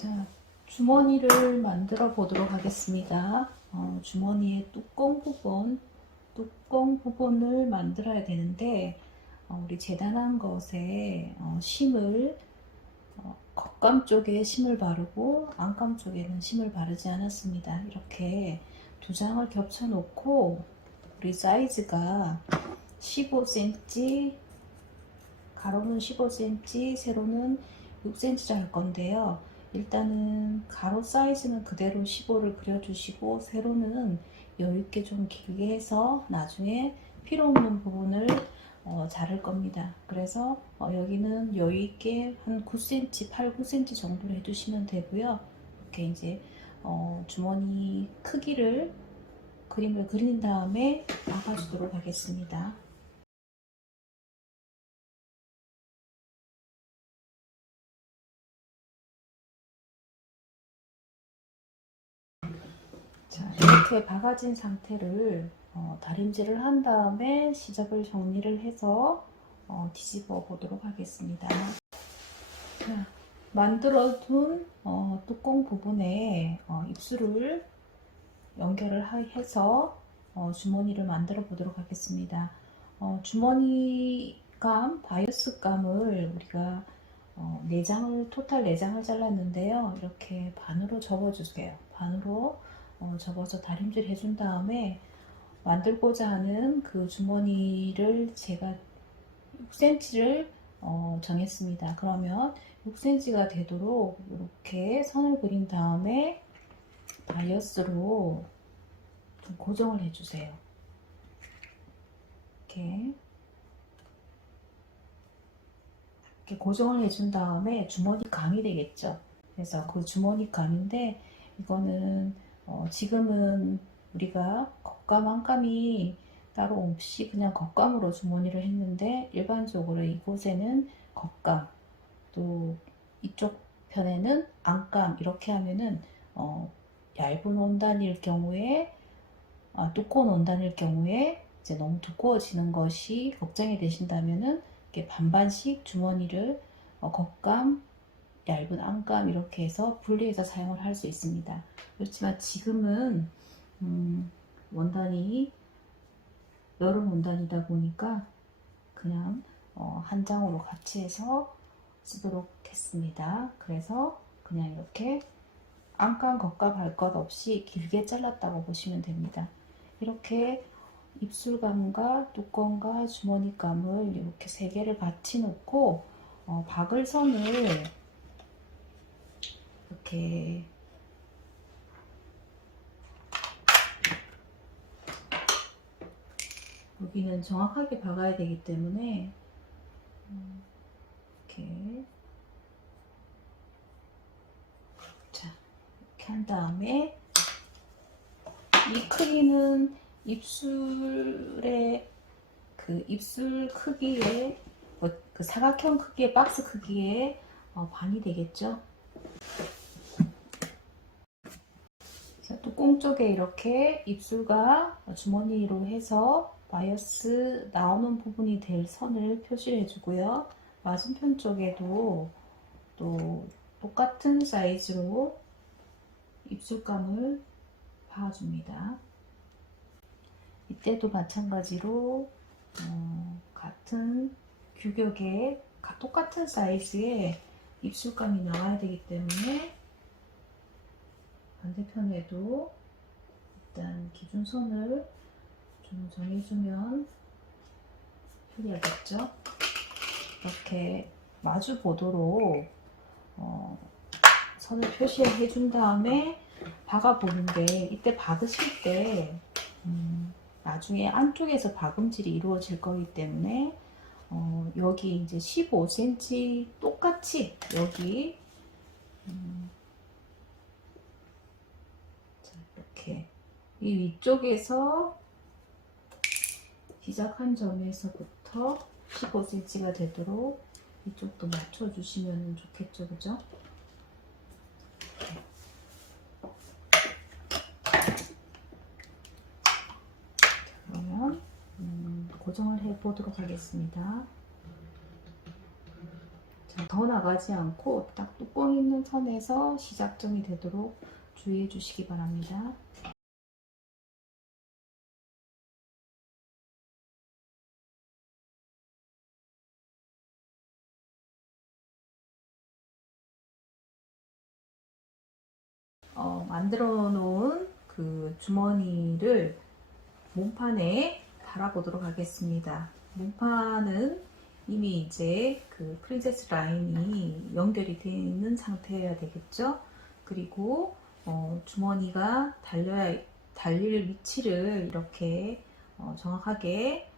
자, 주머니를 만들어 보도록 하겠습니다. 주머니의 뚜껑 부분을 만들어야 되는데, 우리 재단한 것에 심을, 겉감 쪽에 심을 바르고 안감 쪽에는 심을 바르지 않았습니다. 이렇게 두 장을 겹쳐 놓고, 우리 사이즈가 15cm, 가로는 15cm, 세로는 6cm를 할 건데요. 일단은 가로 사이즈는 그대로 15를 그려주시고, 세로는 여유있게 좀 길게 해서 나중에 필요 없는 부분을 자를 겁니다. 그래서 여기는 여유있게 한 9cm, 8, 9cm 정도로 해주시면 되고요. 이렇게 이제 주머니 크기를 그림을 그린 다음에 박아주도록 하겠습니다. 자, 이렇게 박아진 상태를 다림질을 한 다음에 시접을 정리를 해서 뒤집어 보도록 하겠습니다. 자, 만들어둔 뚜껑 부분에 입술을 연결을 해서 주머니를 만들어 보도록 하겠습니다. 주머니감, 바이어스감을 우리가 토탈 4장을 잘랐는데요. 이렇게 반으로 접어주세요. 반으로 접어서 다림질 해준 다음에 만들고자 하는 그 주머니를 제가 6cm를 정했습니다. 그러면 6cm가 되도록 이렇게 선을 그린 다음에 바이어스로 좀 고정을 해주세요. 이렇게 고정을 해준 다음에 주머니 감이 되겠죠. 그래서 그 주머니 감인데, 이거는 지금은 우리가 겉감 안감이 따로 없이 그냥 겉감으로 주머니를 했는데, 일반적으로 이곳에는 겉감, 또 이쪽 편에는 안감, 이렇게 하면은 얇은 원단일 경우에, 두꺼운 원단일 경우에 이제 너무 두꺼워지는 것이 걱정이 되신다면은 이렇게 반반씩 주머니를 겉감, 얇은 안감 이렇게 해서 분리해서 사용을 할 수 있습니다. 그렇지만 지금은 원단이 여름 원단이다 보니까 그냥 한 장으로 같이 해서 쓰도록 했습니다. 그래서 그냥 이렇게 안감, 겉감 할 것 없이 길게 잘랐다고 보시면 됩니다. 이렇게 입술감과 뚜껑과 주머니감을 이렇게 3개를 같이 놓고 박을 선을 이렇게 여기는 정확하게 박아야 되기 때문에 이렇게 한 다음에 이 크기는 입술의 그 입술 크기의 그 사각형 크기의 박스 크기의 반이 되겠죠. 자, 뚜껑 쪽에 이렇게 입술과 주머니로 해서 바이어스 나오는 부분이 될 선을 표시해 주고요. 맞은편 쪽에도 또 똑같은 사이즈로 입술감을 파줍니다. 이때도 마찬가지로 같은 규격의 똑같은 사이즈의 입술감이 나와야 되기 때문에 반대편에도 일단 기준선을 좀 정해주면 편리하겠죠. 이렇게 마주 보도록 선을 표시해 준 다음에 박아 보는데, 이때 박으실 때 나중에 안쪽에서 박음질이 이루어질 거기 때문에 여기 이제 15cm 똑같이 여기 자, 이렇게 이 위쪽에서 시작한 점에서부터 15cm가 되도록 이쪽도 맞춰 주시면 좋겠죠, 그죠? 고정을 해 보도록 하겠습니다. 자, 더 나가지 않고 딱 뚜껑 있는 선에서 시작점이 되도록 주의해 주시기 바랍니다. 만들어 놓은 그 주머니를 몸판에 달아보도록 하겠습니다. 몸판은 이미 이제 그 프린세스 라인이 연결이 되어 있는 상태여야 되겠죠. 그리고 주머니가 달릴 위치를 이렇게 정확하게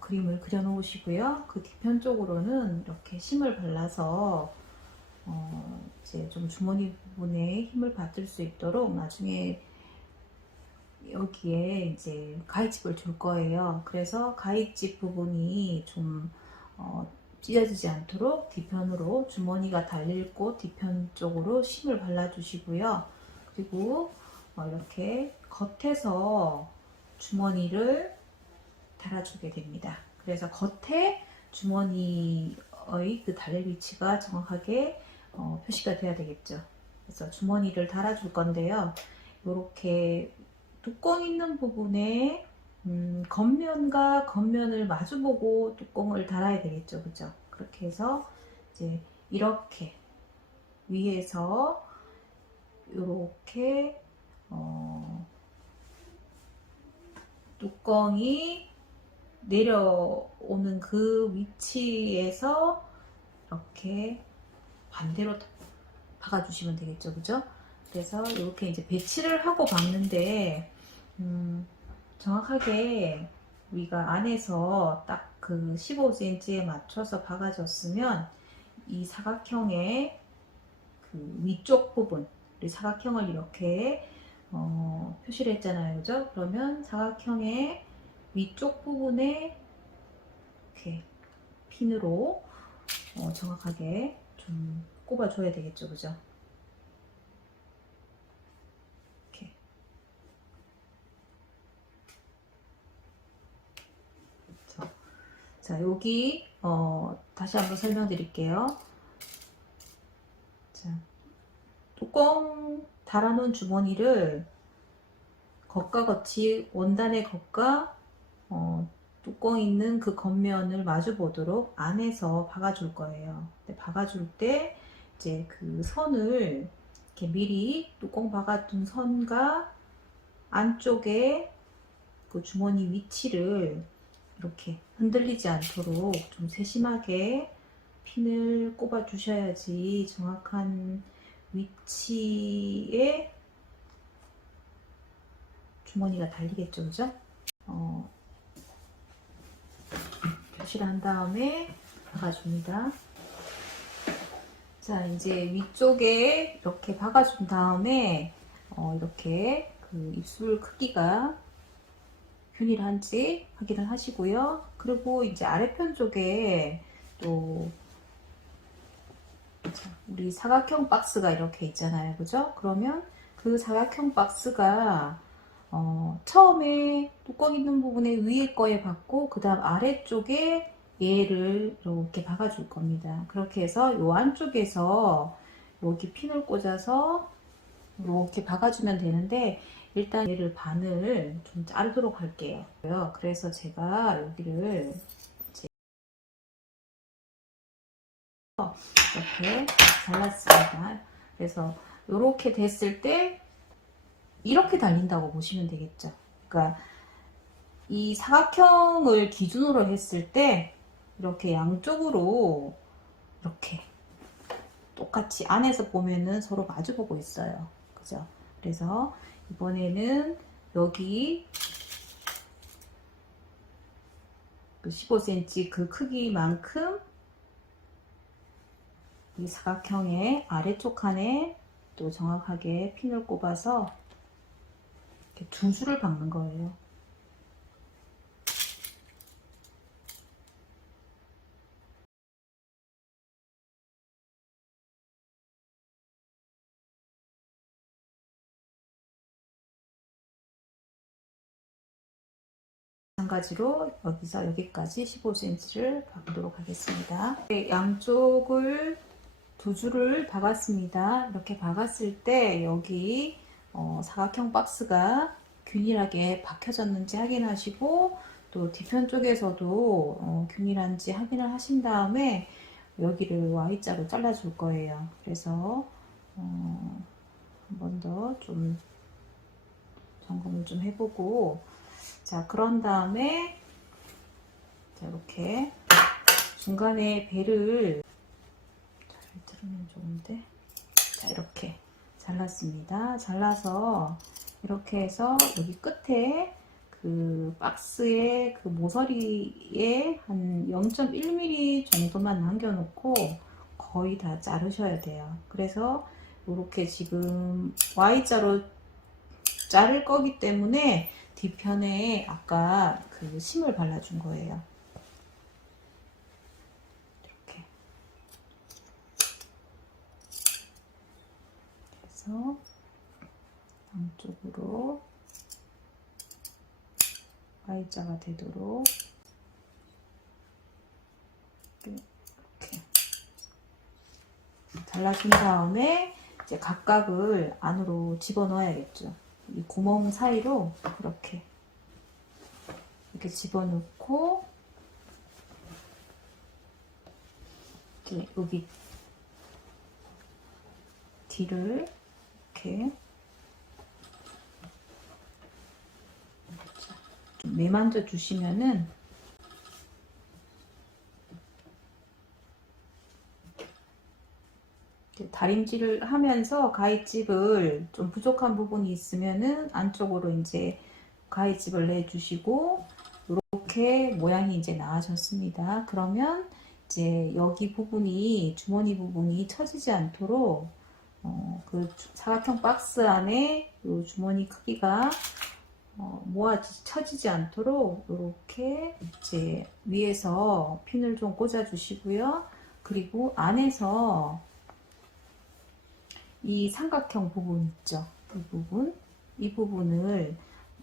그림을 그려 놓으시고요. 그 뒤편 쪽으로는 이렇게 심을 발라서 이제 좀 주머니 부분에 힘을 받을 수 있도록 나중에 여기에 이제 가위집을 줄 거예요. 그래서 가위집 부분이 좀 찢어지지 않도록 뒤편으로 주머니가 달릴 곳 뒤편 쪽으로 심을 발라주시고요. 그리고 이렇게 겉에서 주머니를 달아주게 됩니다. 그래서 겉에 주머니의 그 달릴 위치가 정확하게 표시가 돼야 되겠죠. 그래서 주머니를 달아줄 건데요. 이렇게 뚜껑 있는 부분에 겉면과 겉면을 마주보고 뚜껑을 달아야 되겠죠. 그죠? 그렇게 해서 이제 이렇게 위에서 이렇게 뚜껑이 내려오는 그 위치에서 이렇게 반대로 박아주시면 되겠죠. 그죠? 그래서 이렇게 이제 배치를 하고 박는데, 정확하게 우리가 안에서 딱 그 15cm에 맞춰서 박아줬으면 이 사각형의 그 위쪽 부분, 우리 사각형을 이렇게 표시를 했잖아요. 그죠? 그러면 사각형의 위쪽 부분에 이렇게 핀으로 정확하게 좀 꼽아줘야 되겠죠. 그죠? 이렇게. 그렇죠. 자, 여기 다시 한번 설명드릴게요. 자, 뚜껑 달아놓은 주머니를 겉과 겉이 원단의 겉과 뚜껑 있는 그 겉면을 마주 보도록 안에서 박아줄 거예요. 박아줄 때 이제 그 선을 이렇게 미리 뚜껑 박아둔 선과 안쪽에 그 주머니 위치를 이렇게 흔들리지 않도록 좀 세심하게 핀을 꼽아 주셔야지 정확한 위치에 주머니가 달리겠죠. 그죠? 표시를 한 다음에 박아줍니다. 자, 이제 위쪽에 이렇게 박아준 다음에 이렇게 그 입술 크기가 균일한지 확인을 하시고요. 그리고 이제 아래편 쪽에 또 우리 사각형 박스가 이렇게 있잖아요. 그죠? 그러면 그 사각형 박스가 처음에 뚜껑 있는 부분에 위에 거에 박고 그 다음 아래쪽에 얘를 이렇게 박아줄 겁니다. 그렇게 해서 요 안쪽에서 여기 핀을 꽂아서 이렇게 박아주면 되는데 일단 얘를 반을 좀 자르도록 할게요. 그래서 제가 여기를 이렇게 잘랐습니다. 그래서 이렇게 됐을 때 이렇게 달린다고 보시면 되겠죠. 그러니까 이 사각형을 기준으로 했을 때 이렇게 양쪽으로 이렇게 똑같이 안에서 보면은 서로 마주 보고 있어요. 그죠? 그래서 이번에는 여기 그 15cm 그 크기만큼 이 사각형의 아래쪽 칸에 또 정확하게 핀을 꼽아서 이렇게 두 줄을 박는 거예요. 마찬가지로 여기서 여기까지 15cm를 박도록 하겠습니다. 양쪽을 두 줄을 박았습니다. 이렇게 박았을 때 여기 사각형 박스가 균일하게 박혀졌는지 확인하시고, 또 뒤편 쪽에서도 균일한지 확인을 하신 다음에 여기를 Y자로 잘라 줄 거예요. 그래서 한 번 더 좀 점검을 좀 해보고, 자, 그런 다음에 자, 이렇게 중간에 배를 잘 들으면 좋은데, 자, 이렇게 잘랐습니다. 잘라서 이렇게 해서 여기 끝에 그 박스의 그 모서리에 한 0.1mm 정도만 남겨놓고 거의 다 자르셔야 돼요. 그래서 이렇게 지금 Y자로 자를 거기 때문에 뒤편에 아까 그 심을 발라준 거예요. 이렇게. 그래서 양쪽으로 Y자가 되도록 이렇게 잘라준 다음에 이제 각각을 안으로 집어넣어야겠죠. 이 구멍 사이로 이렇게 집어넣고, 이렇게 여기 뒤를 이렇게 좀 매만져 주시면은 다림질을 하면서 가위집을 좀 부족한 부분이 있으면은 안쪽으로 이제 가위집을 내주시고, 이렇게 모양이 이제 나와졌습니다. 그러면 이제 여기 부분이, 주머니 부분이 처지지 않도록 그 사각형 박스 안에 이 주머니 크기가 처지지 않도록 이렇게 이제 위에서 핀을 좀 꽂아 주시고요. 그리고 안에서 이 삼각형 부분 있죠? 이 부분을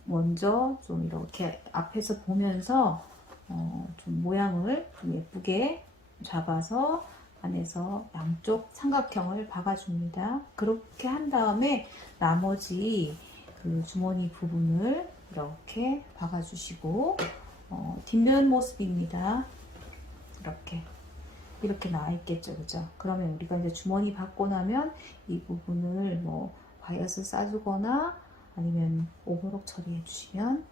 먼저 좀 이렇게 앞에서 보면서 좀 모양을 좀 예쁘게 잡아서 안에서 양쪽 삼각형을 박아줍니다. 그렇게 한 다음에 나머지 그 주머니 부분을 이렇게 박아주시고, 뒷면 모습입니다. 이렇게 나와 있겠죠, 그죠? 그러면 우리가 이제 주머니 받고 나면 이 부분을 뭐 바이어스 싸주거나 아니면 오버록 처리해 주시면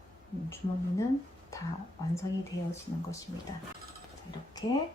주머니는 다 완성이 되어지는 것입니다. 자, 이렇게